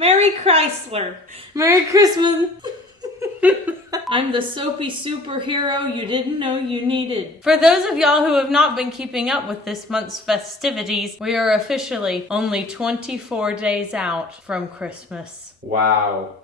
Merry Chrysler. Merry Christmas. I'm the soapy superhero you didn't know you needed. For those of y'all who have not been keeping up with this month's festivities, we are officially only 24 days out from Christmas. Wow.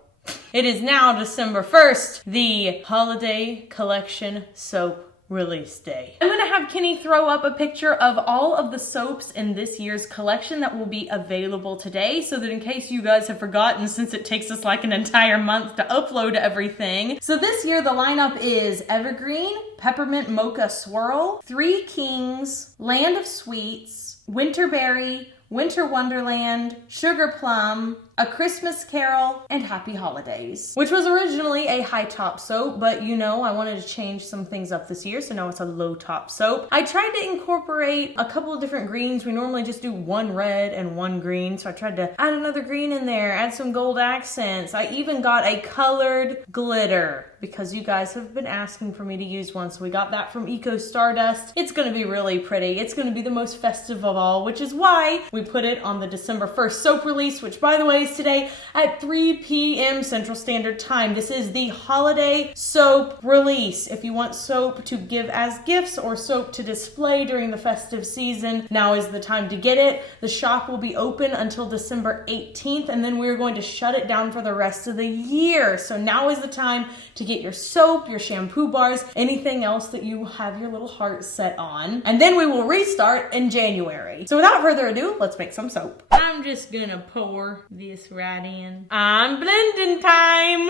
It is now December 1st, the holiday collection soap release day. I'm gonna have Kenny throw up a picture of all of the soaps in this year's collection that will be available today, so that in case you guys have forgotten, since it takes us like an entire month to upload everything. So this year the lineup is Evergreen, Peppermint Mocha Swirl, Three Kings, Land of Sweets, Winterberry, Winter Wonderland, Sugar Plum, A Christmas Carol, and Happy Holidays. Which was originally a high top soap, but you know, I wanted to change some things up this year, so now it's a low top soap. I tried to incorporate a couple of different greens. We normally just do one red and one green, so I tried to add another green in there, add some gold accents. I even got a colored glitter, because you guys have been asking for me to use one, so we got that from Eco Stardust. It's gonna be really pretty. It's gonna be the most festive of all, which is why we put it on the December 1st soap release, which by the way is today at 3 p.m. Central Standard Time. This is the holiday soap release. If you want soap to give as gifts or soap to display during the festive season, now is the time to get it. The shop will be open until December 18th, and then we're going to shut it down for the rest of the year. So now is the time to get your soap, your shampoo bars, anything else that you have your little heart set on. And then we will restart in January. So without further ado, let's make some soap. I'm just gonna pour this right in. On blending time.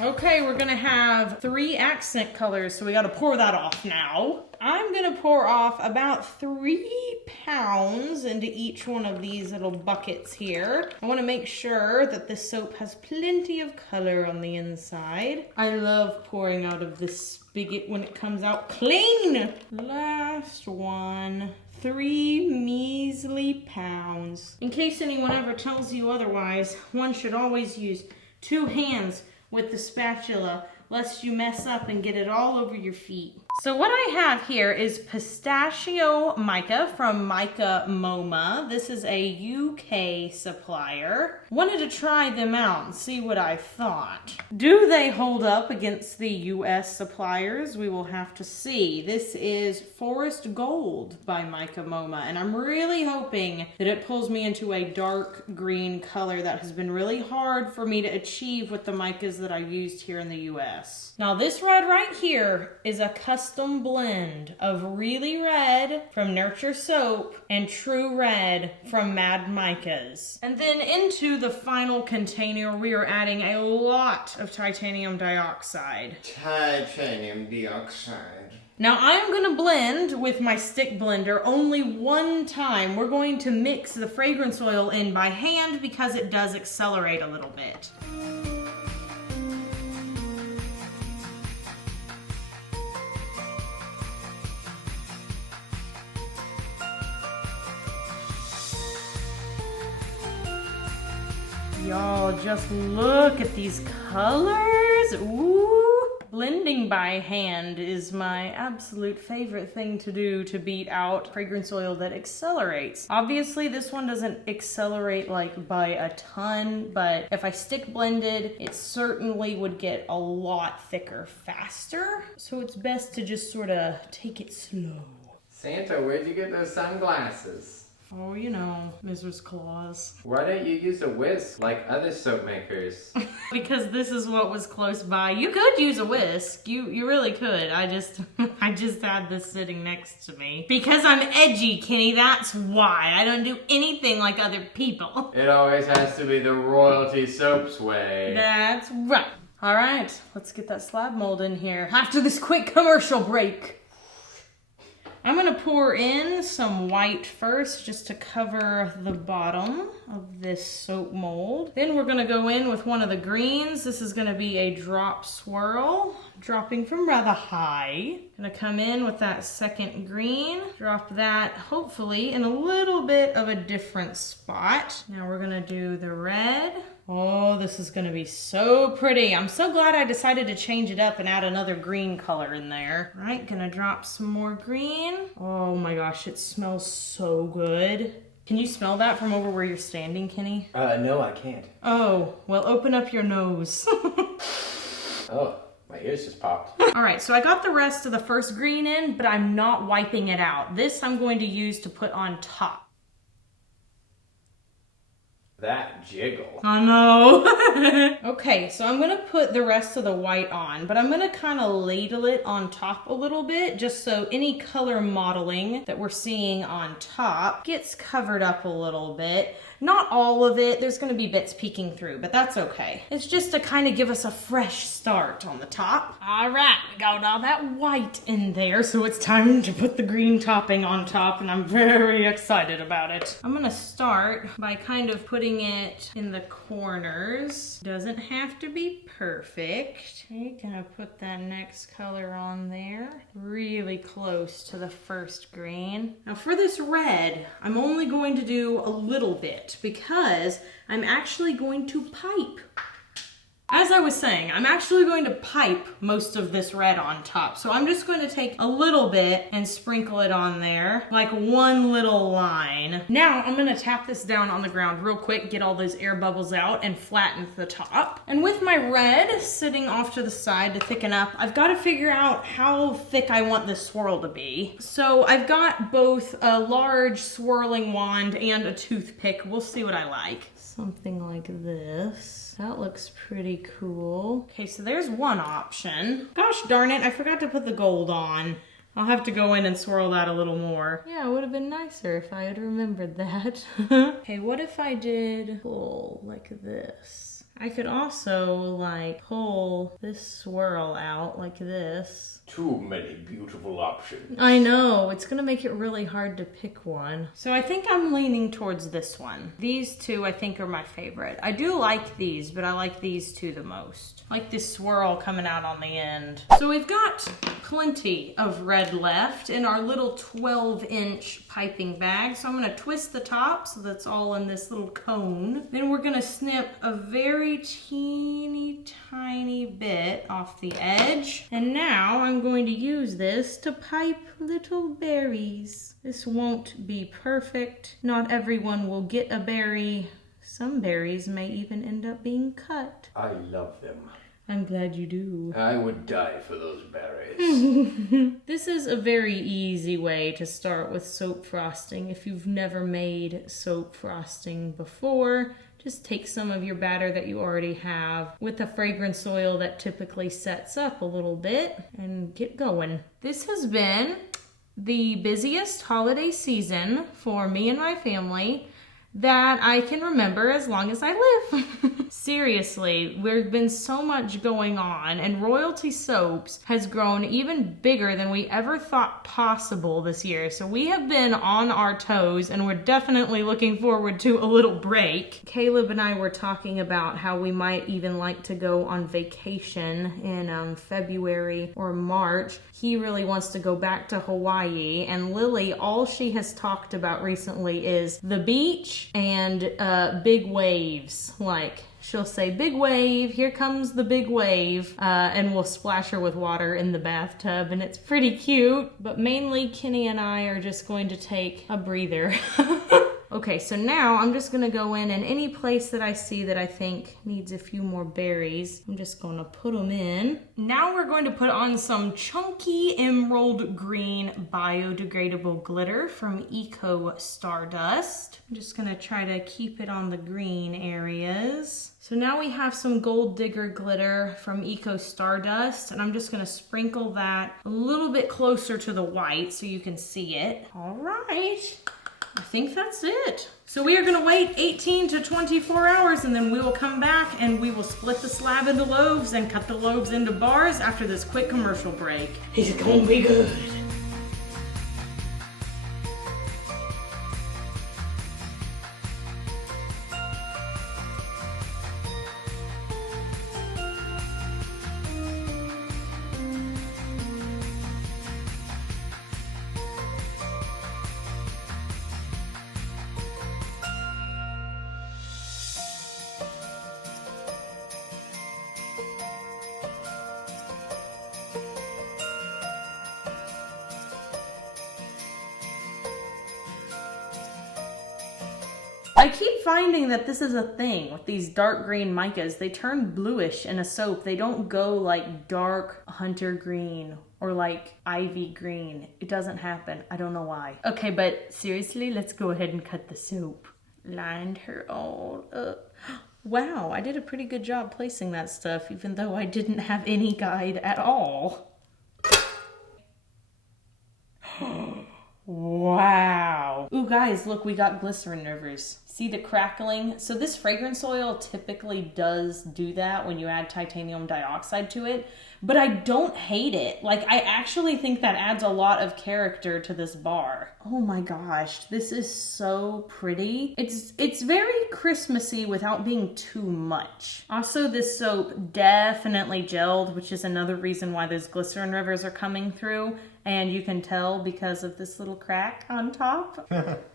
Okay, we're gonna have 3 accent colors, so we gotta pour that off now. I'm gonna pour off about 3 pounds into each one of these little buckets here. I wanna make sure that this soap has plenty of color on the inside. I love pouring out of this spigot when it comes out clean. Last one. 3 measly pounds. In case anyone ever tells you otherwise, one should always use 2 hands with the spatula, lest you mess up and get it all over your feet. So what I have here is pistachio mica from Mica MoMA. This is a UK supplier. Wanted to try them out and see what I thought. Do they hold up against the US suppliers? We will have to see. This is Forest Gold by Mica MoMA, and I'm really hoping that it pulls me into a dark green color that has been really hard for me to achieve with the micas that I used here in the US. Now this red right here is a custom blend of Really Red from Nurture Soap and True Red from Mad Micas. And then into the final container, we are adding a lot of titanium dioxide. Titanium dioxide. Now I'm gonna blend with my stick blender only one time. We're going to mix the fragrance oil in by hand because it does accelerate a little bit. Y'all, just look at these colors. Ooh. Blending by hand is my absolute favorite thing to do to beat out fragrance oil that accelerates. Obviously, this one doesn't accelerate like by a ton, but if I stick blended, it certainly would get a lot thicker faster. So it's best to just sort of take it slow. Santa, where'd you get those sunglasses? Oh, you know, Mrs. Claus. Why don't you use a whisk like other soap makers? Because this is what was close by. You could use a whisk. You really could. I just had this sitting next to me. Because I'm edgy, Kenny. That's why. I don't do anything like other people. It always has to be the royalty soap's way. That's right. All right, let's get that slab mold in here after this quick commercial break. I'm gonna pour in some white first just to cover the bottom of this soap mold. Then we're gonna go in with one of the greens. This is gonna be a drop swirl, dropping from rather high. Gonna come in with that second green, drop that hopefully in a little bit of a different spot. Now we're gonna do the red. Oh, this is gonna be so pretty. I'm so glad I decided to change it up and add another green color in there. All right, gonna drop some more green. Oh my gosh, it smells so good. Can you smell that from over where you're standing, Kenny? No, I can't. Oh, well, open up your nose. Oh, my ears just popped. All right, so I got the rest of the first green in, but I'm not wiping it out. This I'm going to use to put on top. That jiggle. I know. Okay, so I'm gonna put the rest of the white on, but I'm gonna kind of ladle it on top a little bit, just so any color modeling that we're seeing on top gets covered up a little bit. Not all of it, there's gonna be bits peeking through, but that's okay. It's just to kind of give us a fresh start on the top. All right, we got all that white in there, so it's time to put the green topping on top, and I'm very excited about it. I'm gonna start by kind of putting it in the corners. Doesn't have to be perfect. Okay, gonna put that next color on there, really close to the first green. Now for this red, I'm only going to do a little bit because I'm actually going to pipe. As I was saying, I'm actually going to pipe most of this red on top. So I'm just going to take a little bit and sprinkle it on there, like one little line. Now I'm gonna tap this down on the ground real quick, get all those air bubbles out and flatten the top. And with my red sitting off to the side to thicken up, I've got to figure out how thick I want this swirl to be. So I've got both a large swirling wand and a toothpick. We'll see what I like. Something like this. That looks pretty cool. Okay, so there's one option. Gosh darn it, I forgot to put the gold on. I'll have to go in and swirl that a little more. Yeah, it would have been nicer if I had remembered that. Okay, what if I did pull like this? I could also like pull this swirl out like this. Too many beautiful options. I know, it's gonna make it really hard to pick one. So I think I'm leaning towards this one. These two I think are my favorite. I do like these, but I like these two the most. I like this swirl coming out on the end. So we've got plenty of red left in our little 12-inch piping bag. So I'm gonna twist the top so that's all in this little cone. Then we're gonna snip a very teeny tiny bit off the edge. And now I'm going to use this to pipe little berries. This won't be perfect. Not everyone will get a berry. Some berries may even end up being cut. I love them. I'm glad you do. I would die for those berries. This is a very easy way to start with soap frosting. If you've never made soap frosting before, just take some of your batter that you already have with a fragrance oil that typically sets up a little bit and get going. This has been the busiest holiday season for me and my family that I can remember as long as I live. Seriously, there's been so much going on, and Royalty Soaps has grown even bigger than we ever thought possible this year. So we have been on our toes, and we're definitely looking forward to a little break. Caleb and I were talking about how we might even like to go on vacation in February or March. He really wants to go back to Hawaii, and Lily, all she has talked about recently is the beach and big waves. Like, she'll say, big wave, here comes the big wave, and we'll splash her with water in the bathtub, and it's pretty cute. But mainly, Kenny and I are just going to take a breather. Okay, so now I'm just gonna go in, and any place that I see that I think needs a few more berries, I'm just gonna put them in. Now we're going to put on some chunky emerald green biodegradable glitter from Eco Stardust. I'm just gonna try to keep it on the green areas. So now we have some gold digger glitter from Eco Stardust, and I'm just gonna sprinkle that a little bit closer to the white so you can see it. All right. I think that's it. So we are gonna wait 18 to 24 hours, and then we will come back and we will split the slab into loaves and cut the loaves into bars after this quick commercial break. It's gonna be good. I keep finding that this is a thing with these dark green micas. They turn bluish in a soap. They don't go like dark hunter green or like ivy green. It doesn't happen. I don't know why. Okay, but seriously, let's go ahead and cut the soap. Lined her all up. Wow, I did a pretty good job placing that stuff, even though I didn't have any guide at all. Wow. Ooh, guys, look, we got glycerin rivers. See the crackling? So this fragrance oil typically does do that when you add titanium dioxide to it, but I don't hate it. Like, I actually think that adds a lot of character to this bar. Oh my gosh, this is so pretty. It's very Christmassy without being too much. Also, this soap definitely gelled, which is another reason why those glycerin rivers are coming through. And you can tell because of this little crack on top.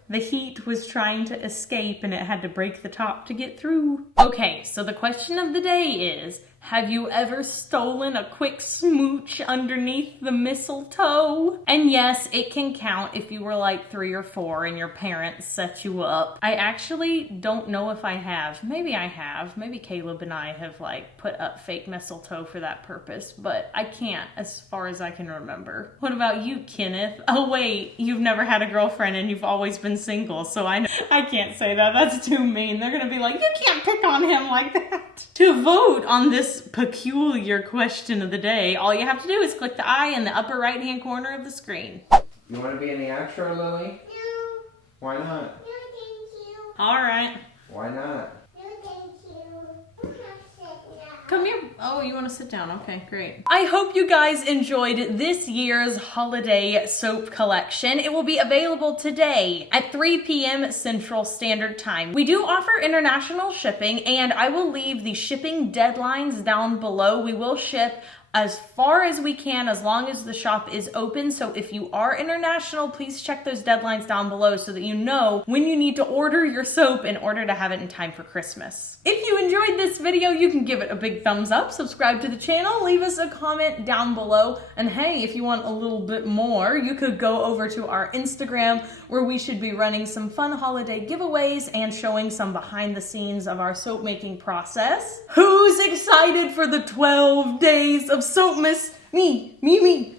The heat was trying to escape and it had to break the top to get through. Okay, so the question of the day is, have you ever stolen a quick smooch underneath the mistletoe? And yes, it can count if you were like 3 or 4 and your parents set you up. I actually don't know if I have. Maybe I have. Maybe Caleb and I have like put up fake mistletoe for that purpose, but I can't as far as I can remember. What about you, Kenneth? Oh wait, you've never had a girlfriend and you've always been single, so I can't say that. That's too mean. They're gonna be like, you can't pick on him like that. To vote on this peculiar question of the day, all you have to do is click the I in the upper right hand corner of the screen. You want to be in the outro, Lily? No. Why not? No, thank you. All right. Why not? No, thank you. I'm not sitting down. Come here. Oh, you want to sit down? Okay, great. I hope you guys enjoyed this year's holiday soap collection. It will be available today at 3 p.m. Central Standard Time. We do offer international shipping, and I will leave the shipping deadlines down below. We will ship as far as we can as long as the shop is open. So if you are international, please check those deadlines down below so that you know when you need to order your soap in order to have it in time for Christmas. If you enjoyed this video, you can give it a big thumbs up, subscribe to the channel, leave us a comment down below, and hey, if you want a little bit more, you could go over to our Instagram where we should be running some fun holiday giveaways and showing some behind the scenes of our soap making process. Who's excited for the 12 days of Soapmas? Me.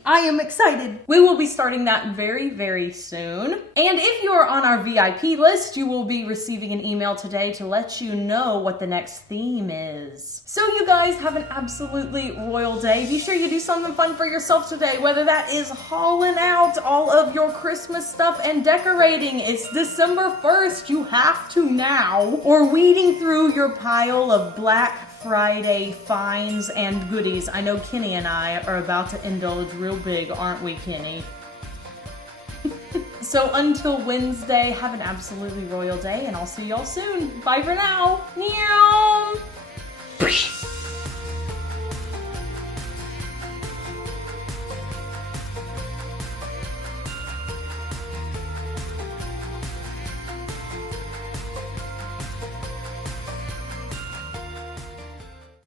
I am excited. We will be starting that very, very soon. And if you are on our VIP list, you will be receiving an email today to let you know what the next theme is. So you guys have an absolutely royal day. Be sure you do something fun for yourself today, whether that is hauling out all of your Christmas stuff and decorating. It's December 1st. You have to now. Or weeding through your pile of Black Friday finds and goodies. I know Kenny and I are about to indulge real big, aren't we, Kenny? So until Wednesday, have an absolutely royal day, and I'll see y'all soon. Bye for now. Meow.